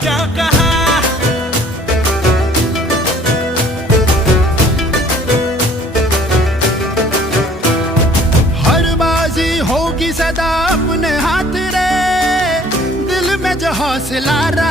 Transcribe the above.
क्या कहा हर बाजी होगी सदा अपने हाथ रे, दिल में जो हौसला रहा